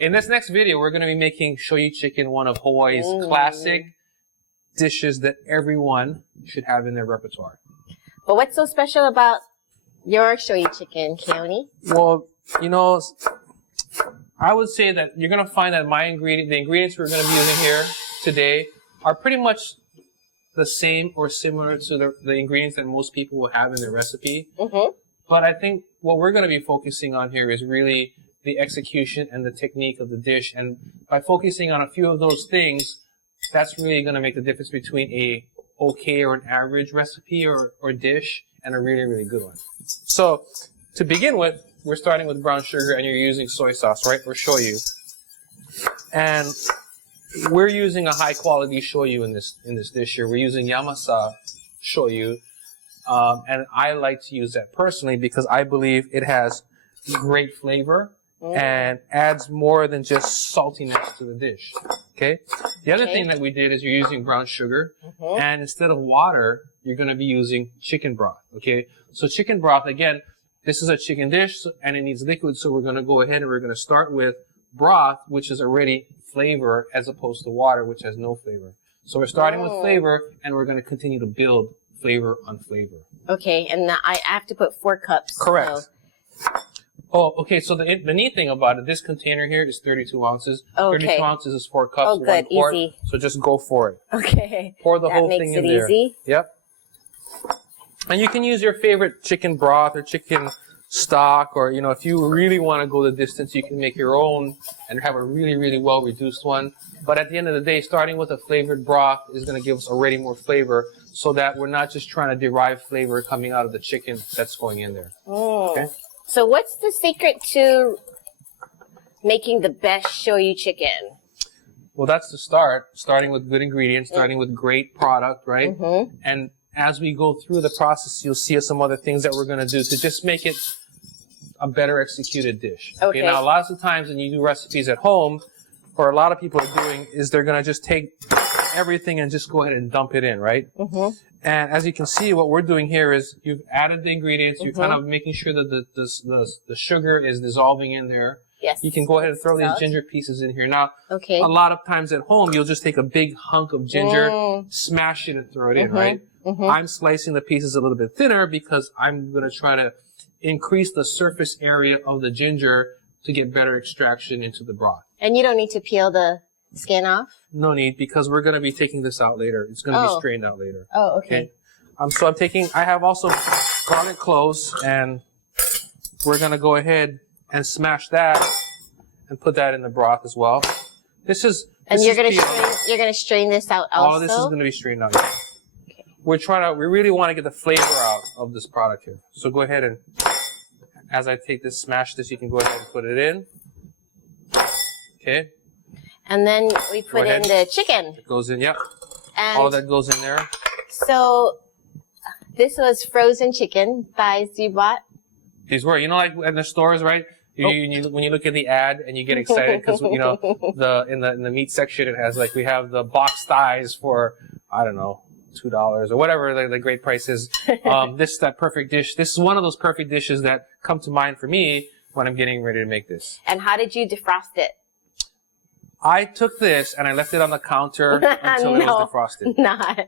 in this next video, we're going to be making Shoyu Chicken, one of Hawaii's classic dishes that everyone should have in their repertoire. But what's so special about your Shoyu Chicken, Keone? Well, you know, I would say that you're going to find that the ingredients we're going to be using here today are pretty much the same or similar to the ingredients that most people will have in their recipe. But I think what we're going to be focusing on here is really the execution and the technique of the dish. And by focusing on a few of those things, that's really going to make the difference between a okay or an average recipe or dish and a really, really good one. So to begin with, we're starting with brown sugar and you're using soy sauce, right? Or shoyu. And we're using a high quality shoyu in this dish here. We're using Yamasa shoyu. And I like to use that personally because I believe it has great flavor and adds more than just saltiness to the dish. Okay? The other thing that we did is you're using brown sugar, and instead of water, you're going to be using chicken broth. Okay? So chicken broth, again, this is a chicken dish and it needs liquid, so we're going to go ahead and we're going to start with broth, which is already flavor, as opposed to water, which has no flavor. So we're starting with flavor and we're going to continue to build flavor on flavor. Okay, and now I have to put 4 cups. Correct. So. Oh, okay, so the neat thing about it, this container here is 32 ounces. Okay. 32 ounces is 4 cups. Oh, good, 1 quart, easy. So just go for it. Okay. Pour the whole thing in there. That makes it easy. Yep. And you can use your favorite chicken broth or chicken stock, or, you know, if you really want to go the distance, you can make your own and have a really, really well reduced one. But at the end of the day, starting with a flavored broth is going to give us already more flavor, so that we're not just trying to derive flavor coming out of the chicken that's going in there. Okay? So what's the secret to making the best shoyu chicken? Well, that's the start. Starting with good ingredients, starting with great product, right? And as we go through the process, you'll see some other things that we're going to do to just make it a better executed dish. Okay. Now, lots of times when you do recipes at home, or a lot of people are doing, is they're going to just take everything and just go ahead and dump it in, right? And as you can see, what we're doing here is you've added the ingredients. You're kind of making sure that the sugar is dissolving in there. Yes. You can go ahead and throw these ginger pieces in here. Now, a lot of times at home, you'll just take a big hunk of ginger, smash it, and throw it in, right? I'm slicing the pieces a little bit thinner because I'm going to try to increase the surface area of the ginger to get better extraction into the broth. And you don't need to peel the skin off? No need, because we're going to be taking this out later. It's going to be strained out later. Oh, okay. So I have also garlic cloves, and we're going to go ahead and smash that and put that in the broth as well. And you're going to strain this out also? All this is going to be strained out. Okay. We really want to get the flavor out of this product here. So go ahead and, as I smash this, you can go ahead and put it in. Okay. And then we put in the chicken. It goes in, yep. And all of that goes in there. So this was frozen chicken thighs you bought? These were, like in the stores, right? When you look at the ad and you get excited because, in the meat section, it has we have the box thighs for, I don't know, $2 or whatever the great price is. That perfect dish. This is one of those perfect dishes that come to mind for me when I'm getting ready to make this. And how did you defrost it? I took this and I left it on the counter until it was defrosted.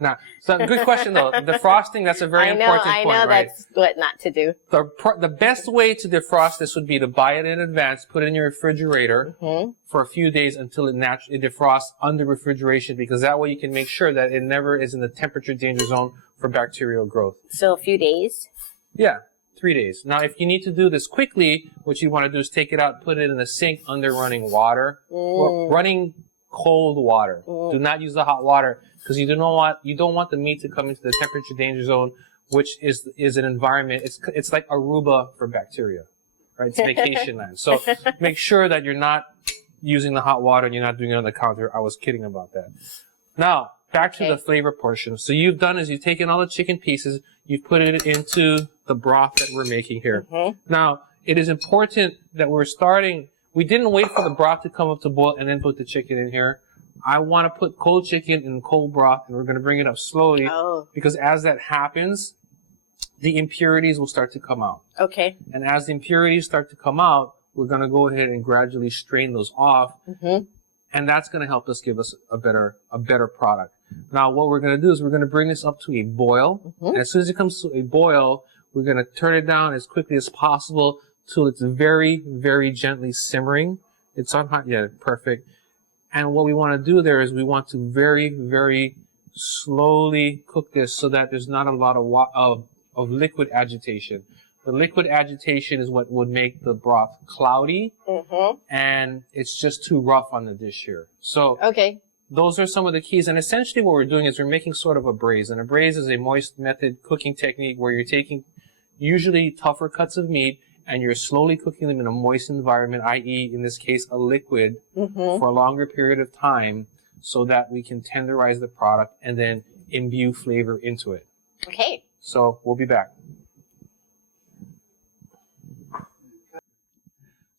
Nah. So good question though. Defrosting, that's a very important point, right? I know that's what not to do. The best way to defrost this would be to buy it in advance, put it in your refrigerator for a few days until it defrosts under refrigeration, because that way you can make sure that it never is in the temperature danger zone for bacterial growth. So a few days? Yeah. 3 days. Now, if you need to do this quickly, what you want to do is take it out, put it in the sink under running water, or running cold water. Do not use the hot water, because you don't want the meat to come into the temperature danger zone, which is an environment. It's like Aruba for bacteria, right? It's vacation land. So make sure that you're not using the hot water and you're not doing it on the counter. I was kidding about that. Now, back to the flavor portion. So you've taken all the chicken pieces, you've put it into the broth that we're making here. Now, it is important that we didn't wait for the broth to come up to boil and then put the chicken in here. I want to put cold chicken in cold broth, and we're going to bring it up slowly, because as that happens, the impurities will start to come out. Okay. And as the impurities start to come out, we're going to go ahead and gradually strain those off. Mm-hmm. And that's going to help us give us a better product. Now, what we're going to do is we're going to bring this up to a boil. Mm-hmm. And as soon as it comes to a boil, we're going to turn it down as quickly as possible till it's very, very gently simmering. It's on high. Yeah, perfect. And what we want to do there is we want to very, very slowly cook this so that there's not a lot of liquid agitation. The liquid agitation is what would make the broth cloudy, and it's just too rough on the dish here. So Okay. those are some of the keys. And essentially what we're doing is we're making sort of a braise. And a braise is a moist method cooking technique where you're taking usually tougher cuts of meat and you're slowly cooking them in a moist environment, i.e., in this case, a liquid, for a longer period of time so that we can tenderize the product and then imbue flavor into it. Okay. So we'll be back.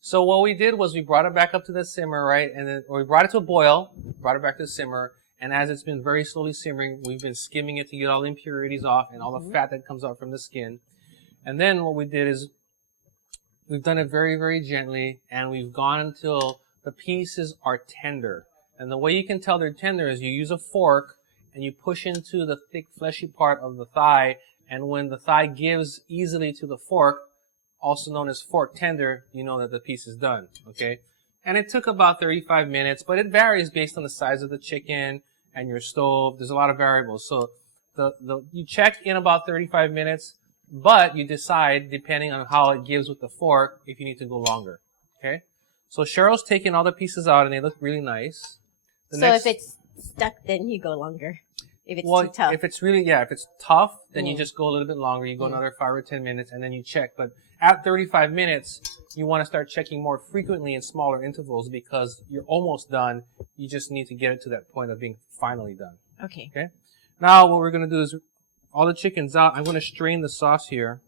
So what we did was we brought it back up to the simmer, right? And then, or we brought it to a boil, brought it back to the simmer. And as it's been very slowly simmering, we've been skimming it to get all the impurities off and all the fat that comes out from the skin. And then what we did is we've done it very, very gently, and we've gone until the pieces are tender. And the way you can tell they're tender is you use a fork and you push into the thick, fleshy part of the thigh. And when the thigh gives easily to the fork, also known as fork tender, you know that the piece is done, okay? And it took about 35 minutes, but it varies based on the size of the chicken and your stove. There's a lot of variables. So you check in about 35 minutes, but you decide, depending on how it gives with the fork, if you need to go longer, okay? So Cheryl's taking all the pieces out, and they look really nice. If it's stuck, then you go longer. If it's too tough. If it's really, if it's tough, then you just go a little bit longer. You go another 5 or 10 minutes, and then you check. But at 35 minutes, you want to start checking more frequently in smaller intervals because you're almost done. You just need to get it to that point of being finally done. Okay. Okay? Now, what we're going to do is, all the chicken's out. I'm going to strain the sauce here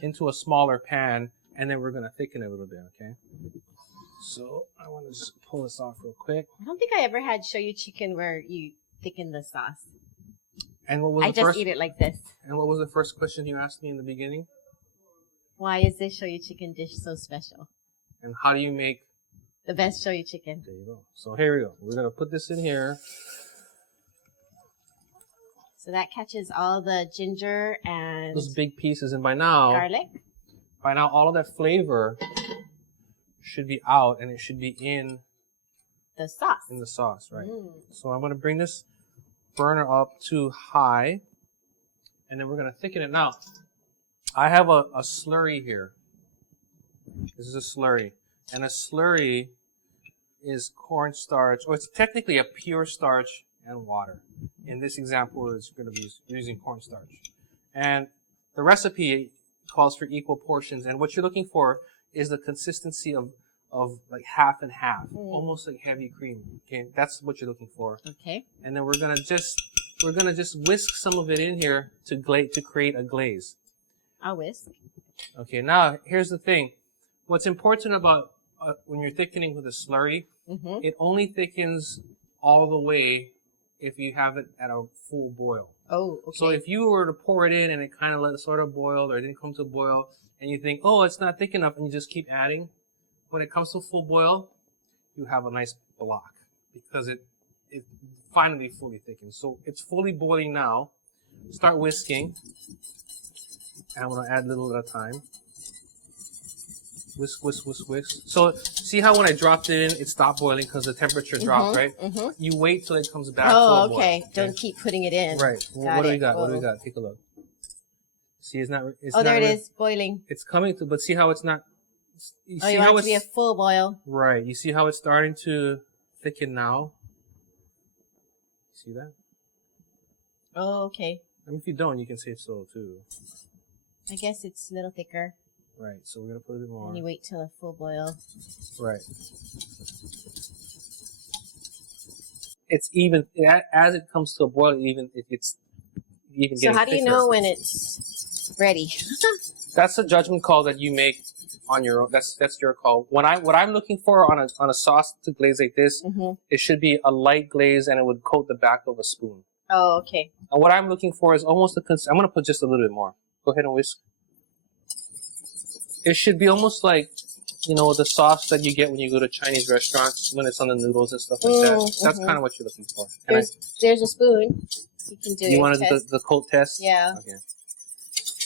into a smaller pan, and then we're going to thicken it a little bit, okay? So, I want to just pull this off real quick. I don't think I ever had shoyu chicken where you thicken the sauce. And what was I just eat it like this. And what was the first question you asked me in the beginning? Why is this shoyu chicken dish so special? And how do you make the best shoyu chicken? There you go. So here we go. We're going to put this in here. So that catches all the ginger and those big pieces. And by now, all of that flavor should be out, and it should be in the sauce. In the sauce, right? So I'm going to bring this burner up to high, and then we're going to thicken it. Now, I have a slurry here. This is a slurry. And a slurry is cornstarch, or it's technically a pure starch and water. In this example, it's going to be using cornstarch. And the recipe calls for equal portions. And what you're looking for is the consistency of like half and half, almost like heavy cream. Okay, that's what you're looking for. Okay. And then we're gonna just whisk some of it in here to create a glaze. I'll whisk. Okay. Now here's the thing. What's important about when you're thickening with a slurry, it only thickens all the way if you have it at a full boil. Oh, okay. So if you were to pour it in and it kind of sort of boiled or it didn't come to a boil, and you think, oh, it's not thick enough, and you just keep adding, when it comes to full boil, you have a nice block because it finally fully thickens. So it's fully boiling now. Start whisking. And I'm going to add a little at a time. Whisk, whisk, whisk, whisk. So see how when I dropped it in, it stopped boiling because the temperature dropped, right? You wait till it comes back to a boil. Oh, okay. Don't keep putting it in. Right. What do we got? What do we got? Take a look. See, it's not. There it is, boiling. It's coming to, but see how it's not. You want it to be a full boil. Right. You see how it's starting to thicken now? See that? Oh, okay. I mean, if you don't, you can say so too. I guess it's a little thicker. Right. So we're gonna put a bit more. And you wait till a full boil. Right. It's even as it comes to a boil. It's even. So how do you know when it's ready? That's a judgment call that you make on your own. That's your call. What I'm looking for on a sauce to glaze like this, it should be a light glaze and it would coat the back of a spoon. Oh, okay. And what I'm looking for is almost I'm gonna put just a little bit more. Go ahead and whisk. It should be almost like you know, the sauce that you get when you go to Chinese restaurants when it's on the noodles and stuff like that. That's kind of what you're looking for. There's a spoon. You can do it. You want to do the coat test? Yeah. Okay.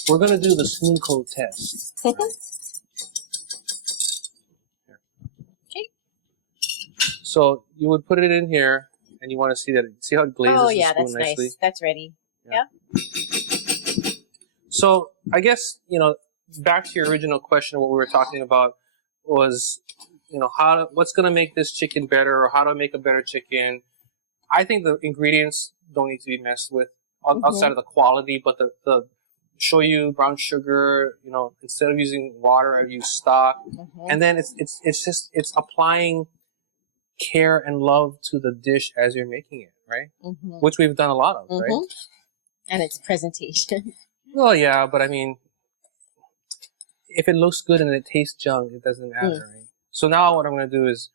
We're going to do the spoon coat test. Right? Okay. So you would put it in here, and you want to see that. See how it glazes the spoon that's nicely? nice. That's ready. Yeah. So I guess, you know, back to your original question, what we were talking about was, you know, what's going to make this chicken better, or how to make a better chicken. I think the ingredients don't need to be messed with outside of the quality, but the shoyu, brown sugar, you know, instead of using water, I use stock. And then it's applying care and love to the dish as you're making it, right? Which we've done a lot of, right? And its presentation. Well, yeah, but I mean, if it looks good and it tastes junk, it doesn't matter, right? So now what I'm going to do is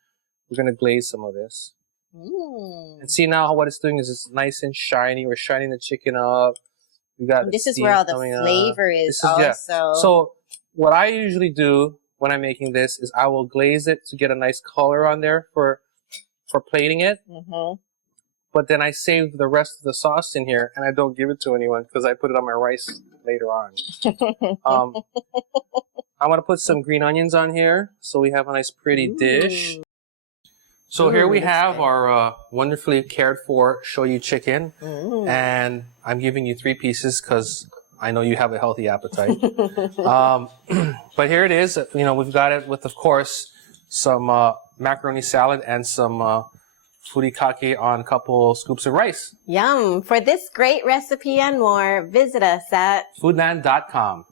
we're going to glaze some of this. And see now what it's doing is it's nice and shiny. We're shining the chicken up. We got this is where all the flavor is also. Yeah. So what I usually do when I'm making this is I will glaze it to get a nice color on there for plating it. But then I save the rest of the sauce in here and I don't give it to anyone because I put it on my rice later on. I'm going to put some green onions on here so we have a nice pretty dish. So here we have our wonderfully cared for shoyu chicken. And I'm giving you 3 pieces because I know you have a healthy appetite. But here it is. You know, we've got it with, of course, some macaroni salad and some furikake on a couple scoops of rice. Yum. For this great recipe and more, visit us at Foodland.com.